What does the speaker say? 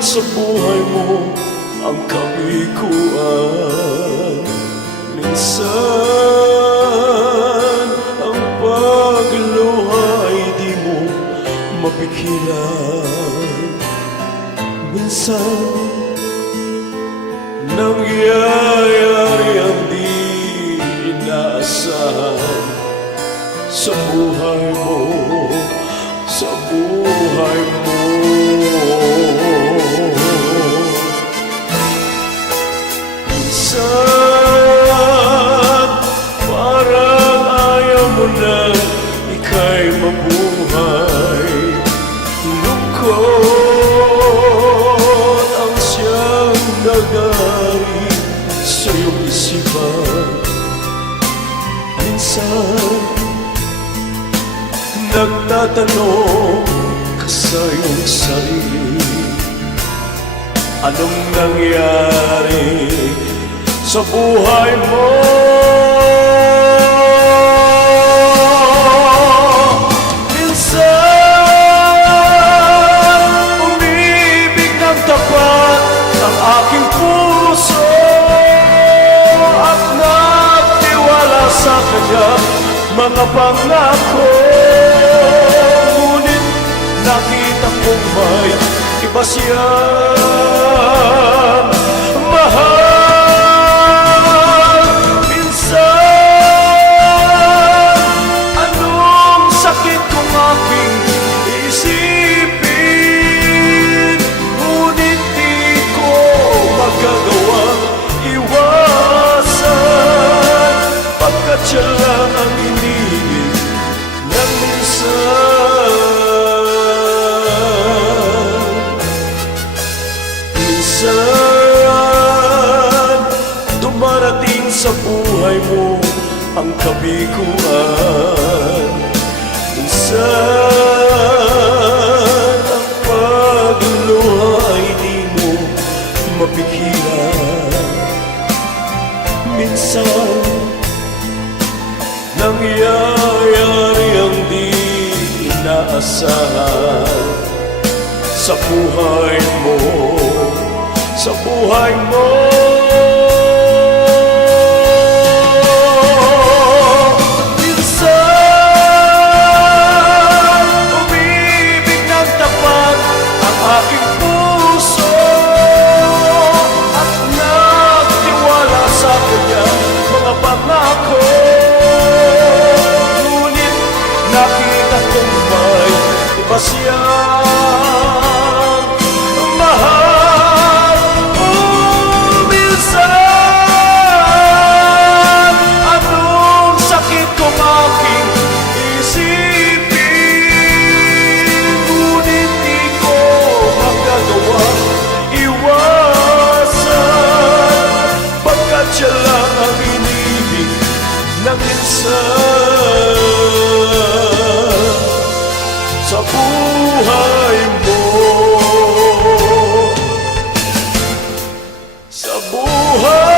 sa buhay mo ang kabiguan. Minsan ang pagluha ay di mo mapigilan. Minsan nangyayari ang di inaasahan sa buhay mo, sa buhay mo. Minsan parang ayaw mo na ika'y mabuhay. Lungkot ang siyang nagari sa iyong isipan. Minsan nagtatanong ka sa iyong sarili, anong nangyari sa buhay mo? Minsan umibig ng tapat ang aking puso at nagtiwala sa kanya mga pangako. Ngunit nakita kong may iba siyang mahal. Minsan anong sakit kong aking isipin, ngunit di ko magagawang iwasan, pagkat siya lang ang iniibig ng minsan. Minsan dumarating sa buhay mo ang kabiguan. Minsan ang pagluha ay di mo mapigilan. Minsan nangyayari ang di inaasahan sa buhay mo, sa buhay mo. Minsan umibig ng tapat ang aking puso at nagtiwala sa kanya mga pangako. Ngunit nakita kong may iba siyang mahal. Minsan anong sakit kong aking isipin, ngunit di ko magagawa iwasan, pagkat siya lang ang inibig ng minsan sa buhay mo, sa buhay